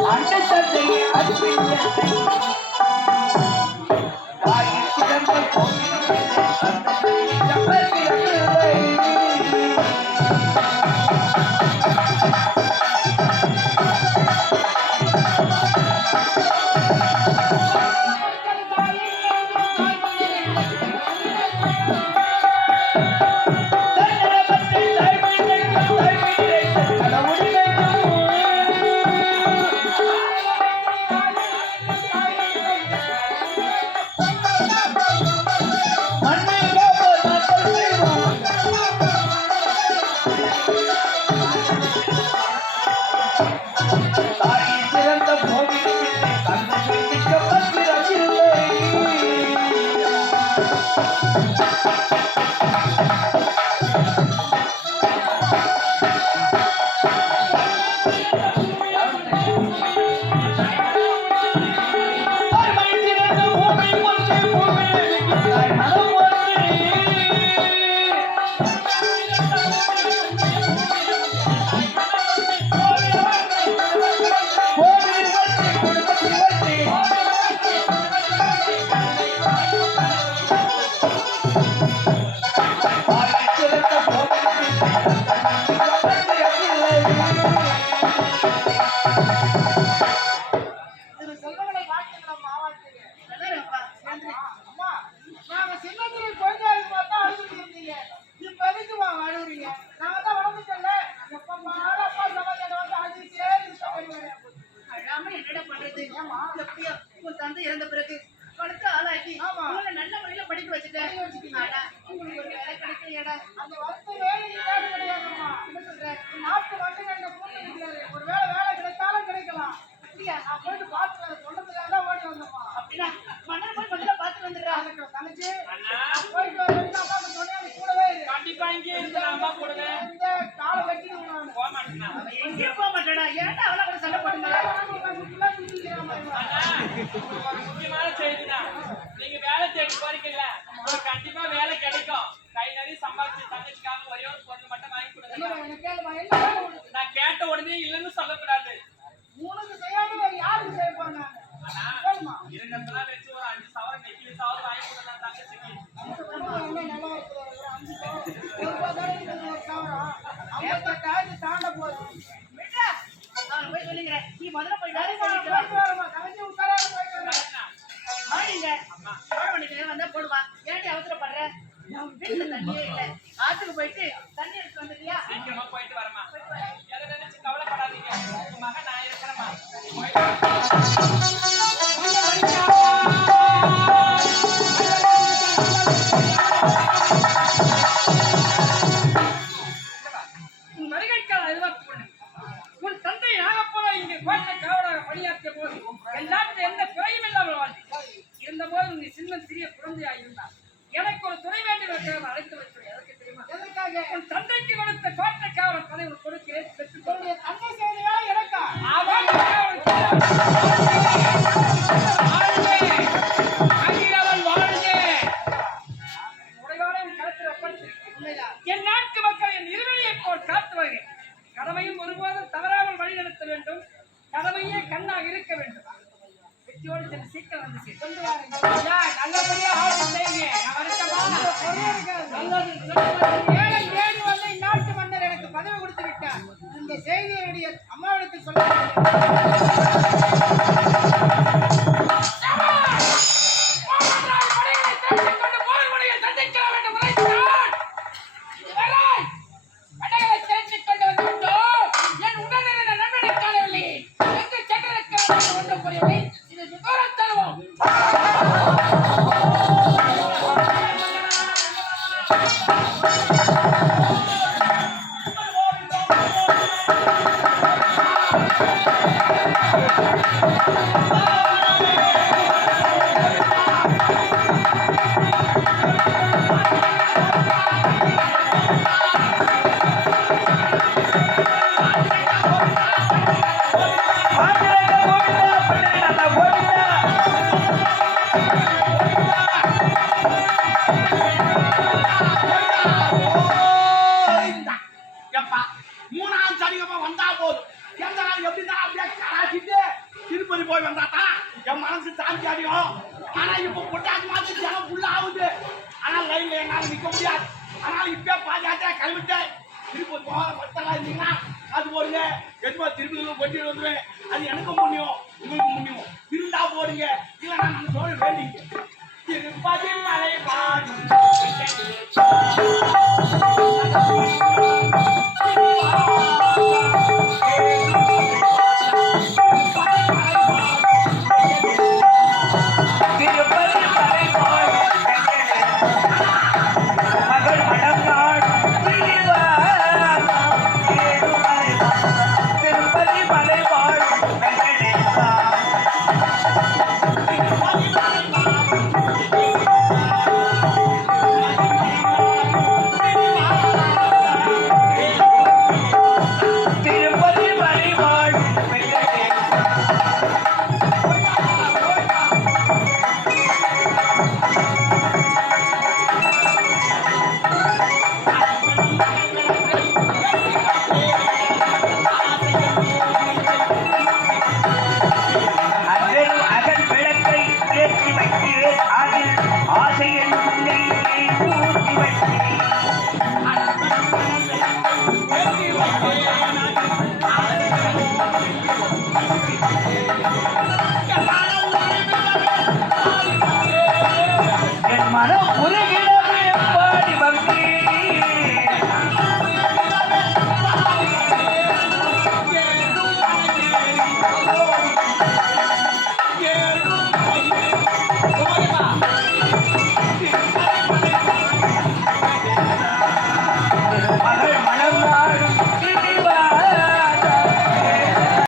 அண்டை தந்தையை அன்பின் 在每天灯火辉煌的。எப்படியோ உன் தந்தை இறந்த பிறகு படுத்து ஆளாக்கி ஆமா. உங்களை நல்ல முறையில படிக்க வச்சுட்டேன் உங்களுக்கு ஒரு வேலை கிடைக்கலையாடா அந்த வேலை. என்ன சொல்றேன்? நாட்டு மட்டும் கிடையாது. ஒரு வேலை வேண்டியது வந்தா போடுவான் ஏன்டி அவசரப்படுற? வீட்டுல தண்ணியே இல்ல. ஆத்துக்கு போயிட்டு தண்ணி எடுத்து வந்துட்டியா? சீக்கிரமா போயிட்டு வரமா எதை நினைச்சு கவலைப்படாதீங்க. உங்க மகன் நான் இருக்கிறேம்மா. உன் தந்தை நாகப்போல இங்கே கோட்டை காவலாக பணியாற்றிய போது வாழ்ந்தார் இருந்த போது நீ சின்ன சிறிய குழந்தையா இருந்தார் எனக்கு ஒரு துணை வேண்டும் அழைத்து வைத்தது. எதற்கு தெரியுமா? உன் தந்தைக்கு கொடுத்த கோட்டை காவலர் பதவி உனக்கு கொடுக்கிறேன் பெற்றுக்கொள்ள அவன் உடையோடு களத்தில் ஒப்படைத்திருக்கிறேன். என் நாட்டு மக்கள் என் இருவரையை போல் காத்து வருகிறேன். கடமையும் ஒருபோதும் தவறாமல் வழி நடத்த வேண்டும். கடமையே கண்ணாக இருக்க வேண்டும். வெற்றியோடு சென்று சீக்கிரம் வந்து சேரு. கொண்டு வாருங்கள். ஐயா, நல்லபடியா ஆட்சி செய்யுங்க. நான் வரட்டமா? நல்லது. ஏழை ஏழு வந்து இந்நாட்டு மன்னர் எனக்கு பதவி கொடுத்து விட்டார் இந்த செய்தியை என்னுடைய அம்மாவிடத்தில் சொல்ல மூன்றாவது படைகளை என் மனசு தாங்கி அடியும். ஆனா இப்ப கொண்டாடி மாதிரி ஜனம் ஃபுல்லா ஆகுது. ஆனா லைன்ல என்னால நிக்க முடியாது. ஆனா இப்ப பாஜாட்டேன் கழுவிட்டேன். திருப்பி போற இருந்தீங்கன்னா அது போடுங்க. எதுவா திருப்பி கொட்டிட்டு அது எனக்கும் புண்ணியம் உங்களுக்கு புண்ணியம். இருந்தா நான் சோழ வேண்டிங்க 完了回来。